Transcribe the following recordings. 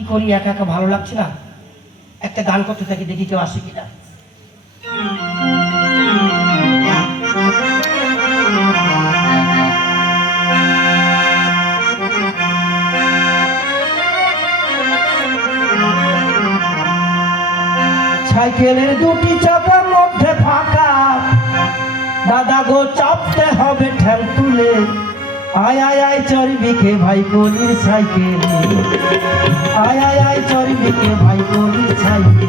কি করি, একা একা ভালো লাগছে না, একটা গান করতে থাকি, দেখি কেউ আসে কিনা। সাইকেলের দুটি চাকার মধ্যে ফাঁকা, দাদা গো চাপতে হবে ঠ্যাং তুলে, আয় আয় আয় চর্বিকে ভাই কলির সাইকেলে, আয় আয় আয় চর্বিকে ভাই কলির সাইকেলে।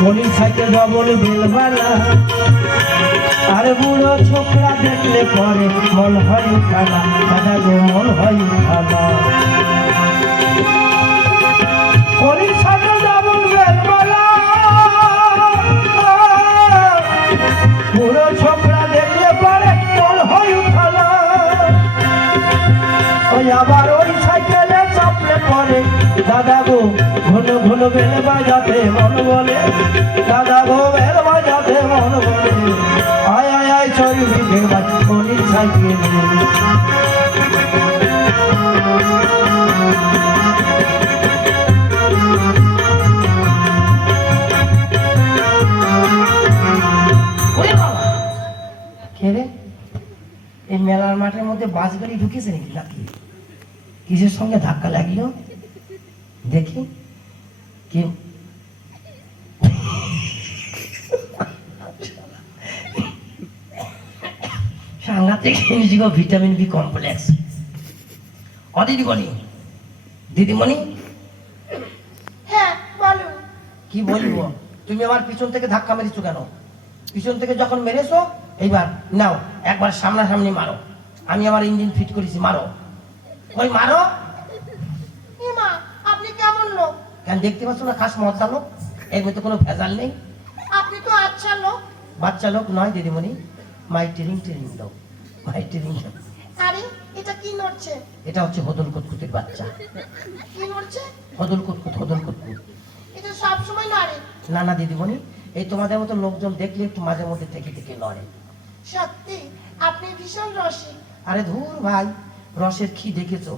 কলির সাইকেল ডবল বেলবালা, আর বুড়ো ছোকরা দেখলে পরে মন হয় খানা, দাদা গো মন হয় খানা। কলির সাইকেল ডবল বেলবালা, বুড়ো ছোকরা দেখলে পরে মন হয় খানা। ওই আবার ওই সাইকেলে চাপলে পরে দাদা গো ঘন ঘন বেল বাজাতে মন বলে, দাদা গো বেল বাজাতে মন বলে, আয় আয় আয় চর্বিকে ভাই কলির সাইকেলে। কে রে, এই মেলার মাঠের মধ্যে বাস গাড়ি ঢুকেছে নাকি, নাকি কিসের সঙ্গে ধাক্কা লাগলো দেখি। কি সাংঘাতিক জিনিস গো, ভিটামিন বি কমপ্লেক্স। ও দিদিমণি, দিদিমণি। হ্যাঁ বলো। কি বলবো, তুমি আমার পিছন থেকে ধাক্কা মেরেছো কেন? পিছন থেকে যখন মেরেছো, এইবার নাও একবার সামনাসামনি মারো, আমি আমার ইঞ্জিন ফিট করেছি, মারো, ওই মারো। মা আপনি কেমন লোক? কেন দেখতে পাচ্ছ না, খাস মজা লোক, এর মধ্যে কোনো ভেজাল নেই। আপনি তো আচ্ছা লোক। বাচ্চা লোক নয় দিদিমণি, মাই ট্রেনিং ট্রেনিং লোক, মাই ট্রেনিং। আরে এটা কি নড়ছে? এটা হচ্ছে হদল কুতকুতির বাচ্চা। কি নড়ছে? হদল কুতকুত, হদল কুতকুত। এটা সব সময় নড়ে? না না দিদিমণি, এই তোমাদের মতো লোকজন দেখলে একটু মাঝে মধ্যে থেকে থেকে নড়ে। সত্যি আপনি ভীষণ রসিক। আরে ধুর ভাই, রসের কি দেখেছো?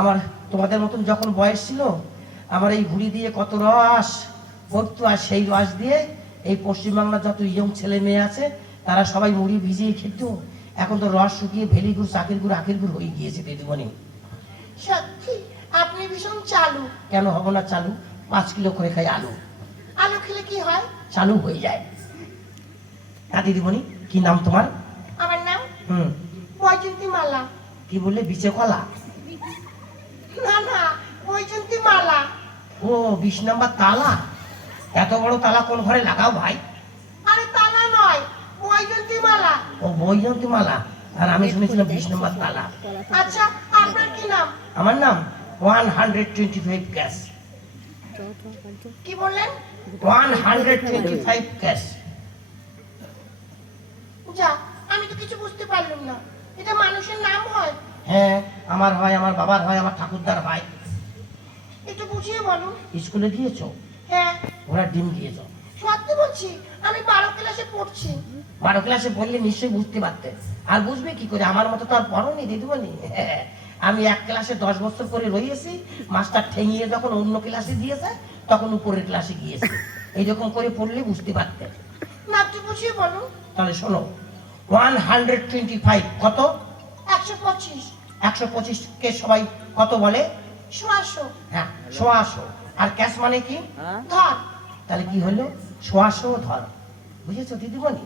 আমার তোমাদের মতন যখন বয়স ছিল, আমার এই ঘুড়ি দিয়ে কত রস পড়তো, আর সেই রস দিয়ে এই পশ্চিমবাংলার যত ইয়ং ছেলে মেয়ে আছে তারা সবাই মুড়ি ভিজিয়ে খেত। এখন তো রস শুকিয়ে ভেলি গুড়, চাকের গুড়, আখের গুড় হয়ে গিয়েছে দিদিমণি। সত্যি আপনি ভীষণ চালু। কেন হব না চালু? 5 কিলো করে খাই আলু, আলু খেলে কি হয়? চালু হয়ে যায়। হ্যাঁ দিদিমণি, কি নাম তোমার? আমার নাম হুম, বৈজন্তী মালা। কি বললে, বিচে কলা? না না, বৈজন্তী মালা। ও 20 নাম্বার তালা। এত বড় তালা কোন ঘরে লাগাও ভাই? আরে তালা নয়, বৈজন্তী মালা। ও বৈজন্তী মালা, আর আমি শুনেছিলাম 20 নম্বর তালা। আচ্ছা আপনার কি নাম? আমার নাম 125 ক্যাশ। কি বললেন? 125 ক্যাশ। যা, আমি তো কিছু বুঝতে পারলাম না। এটা মানুষের নাম হয়? হ্যাঁ, আমার হয়, আমার বাবার হয়, আমার ঠাকুরদার হয়। একটু বুঝিয়ে বলুন। স্কুলে দিয়েছো? হ্যাঁ ওরা ডিম দিয়েছো? সত্যি বলছি, আমি 12 ক্লাসে পড়ছি। 12 ক্লাসে পড়লে নিশ্চয়ই বুঝতে পারতে, আর বুঝবে কি করে? আমার মতো তো আর পড়োনি দিদিমণি। আমি 1 ক্লাসে 10 বছর করে রয়েছি, মাস্টার ঠেঙিয়ে যখন অন্য ক্লাসে দিয়েছে তখন উপরের ক্লাসে গিয়েছি। এইরকম করে পড়লে বুঝতে পারতে। না একটু বুঝিয়ে বলুন। তাহলে শোনো, 125 কত? 125। 125 কে সবাই কত বলে? 100। হ্যাঁ, 100। আর ক্যাশ মানে কি? ধর। তাহলে কি হলো? 100 ধর। বুঝেছো দিদিমণি?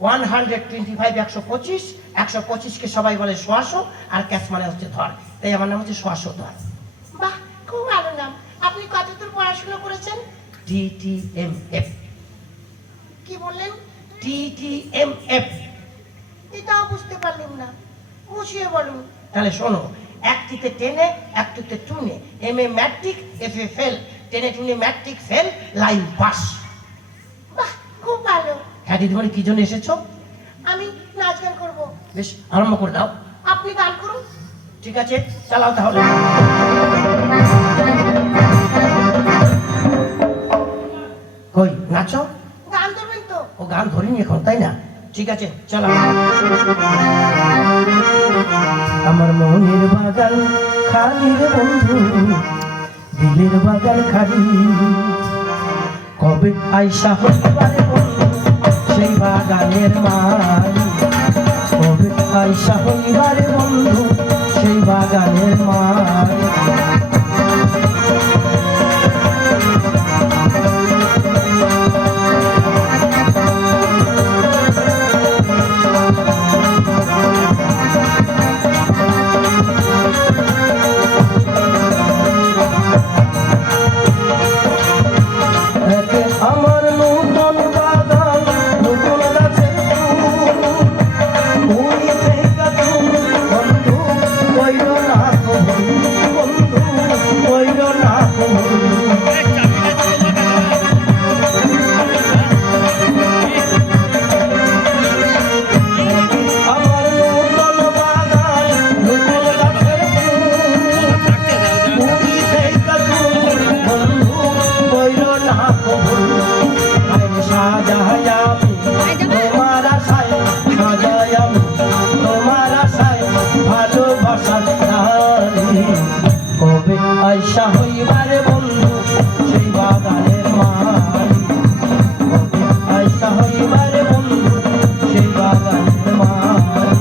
125 125, 125 কে সবাই বলে 100, আর ক্যাশ মানে হচ্ছে ধর। তাই আমার নাম হচ্ছে 100 ধর। বাহ, খুব ভালো নাম। আপনি কতদূর পড়াশোনা করেছেন? TTMF। কি বললেন? TTMF। এটাও বুঝতে পারলাম না, বুঝিয়ে বলুন। তাহলে শোনো, 1টিতে 10, 1টিতে 2, MA ম্যাট্রিক, FA ফেল, 10 টুনে ম্যাট্রিক ফেল, লাইন পাস। বাহ, খুব ভালো। হ্যাঁ দিদিমণি, কি জন্য এসেছো? আমি নাচ গান করবো। বেশ, আরম্ভ করে দাও। আপনি গান করুন। ঠিক আছে, চালাও তাহলে। কই নাচো? গান ধরবেন তো? ও গান ধরিনি এখন, তাই না? ঠিক আছে চলো। আমার মনের বাগান খালি রে বন্ধু, দিলের বাগান খালি, কবে আইসা হইবারে বন্ধু সেই বাগানের মালি, কবে আইসা হইবারে বন্ধু সেই বাগানের মালি। আমার নূতন বাগান নূতন গাছের ফুল, মুই থেকে তুমি বন্ধু কইর না বন্ধু কইর না। আমার নূতন বাগান নূতন গাছের ফুল, মুই থেকে তুমি বন্ধু কইর না সাজায় আমি তোমার আশায়, সাজায় আমি তোমার আশায় ভালোবাসার নারী, কবে আইসা হইবারে বন্ধু সেই বাগানের মালি, কবে আইসা হইবারে বন্ধু সেই বাগানের মালি।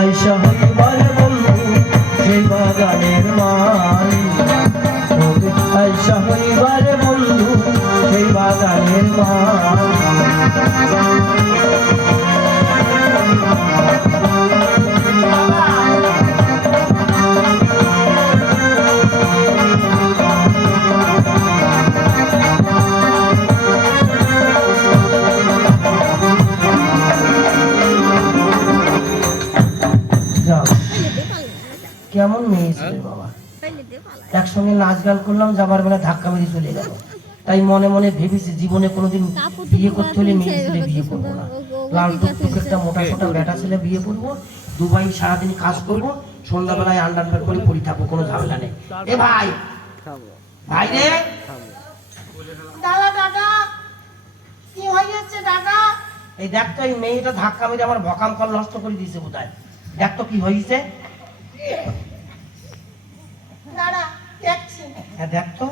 আইসা হইবার বন্ধু সেই বাগানের মালি, আইসা হইবার বন্ধু সেই বাগানের মালি। কেমন মেয়ে ছিল বাবা, একসঙ্গে নাচ গান করলাম, যাবার বেলা ধাক্কা মেরে চলে গেল। তাই মনে মনে ভেবেছি জীবনে কোনোদিন বিয়ে করতে হলে মেয়ে ছেলে বিয়ে করবো না, লাল টুকটুক একটা মোটা সোটা বেটা ছেলে বিয়ে করবো, দুবাই সারাদিন কাজ করবো, সন্ধ্যাবেলায় আন্ডার করে পড়ি থাকবো, কোনো ঝামেলা নেই। এ ভাই ভাই রে, দাদা দাদা কি হয়ে যাচ্ছে দাদা? এই দেখ তো এই মেয়েটা ধাক্কা মেরে আমার ভকাম কল নষ্ট করে দিয়েছে বোধহয়, দেখ তো কি হয়েছে। দাদা দেখছি। হ্যাঁ দেখ তো।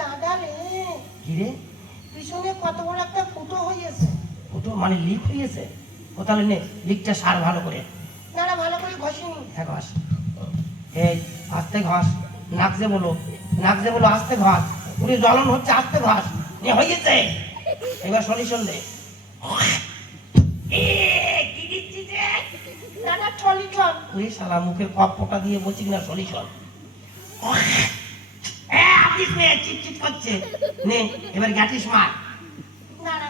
দাদা রে, কি রে? পিছনে কত বড় একটা ফুটো হয়েছে। ফুটো মানে লিক হয়েছে? ও তাহলে নে লিকটা সার ভালো করে। দাদা ভালো করে ঘষিনি। হ্যাঁ ঘষ, এই আস্তে ঘষ, নাক যে বলো, নাক যে বলো আস্তে ঘষ, পুরো জ্বলন হচ্ছে আস্তে ঘষ, হয়েছে। এবার সলিউশন দে। দাদা সলিউশন। ওই শালা মুখের কপ পোটা দিয়ে বলছি কিনা সলিউশন। চিটচিট করছে, নে এবার গ্যাটিস মার। দাদা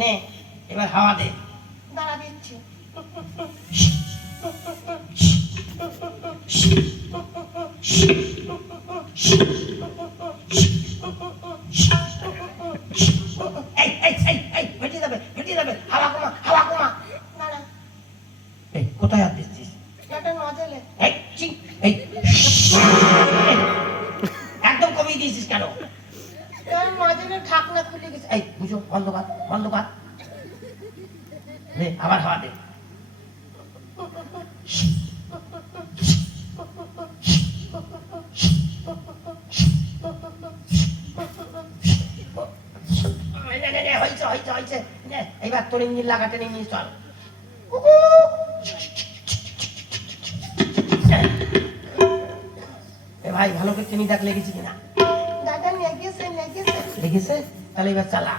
নে এবার হাওয়া দে। দাদা দিচ্ছি। কোথায় হাত দিচ্ছিস? একদম কমিয়ে দিয়েছিস কেন? ঢাকনা খুলে গেছে। এই বুঝো, বন্ধ কর, বন্ধ কর। আবার হাওয়া দে। এইবার তোর ইঞ্জিন লাগাতে নিয়ে চল। ভাই ভালো করে চিনি দাগ লেগেছে কিনা? দাদা লেগেছে লেগেছে। গেছে, তাহলে এবার চালা।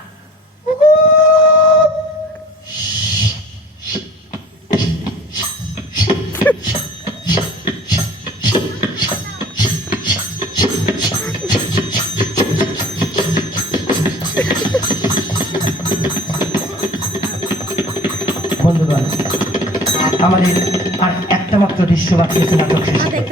বন্ধুগণ, আমাদের আর একটা মাত্র দৃশ্য বাকি আছে নাটক শেষ।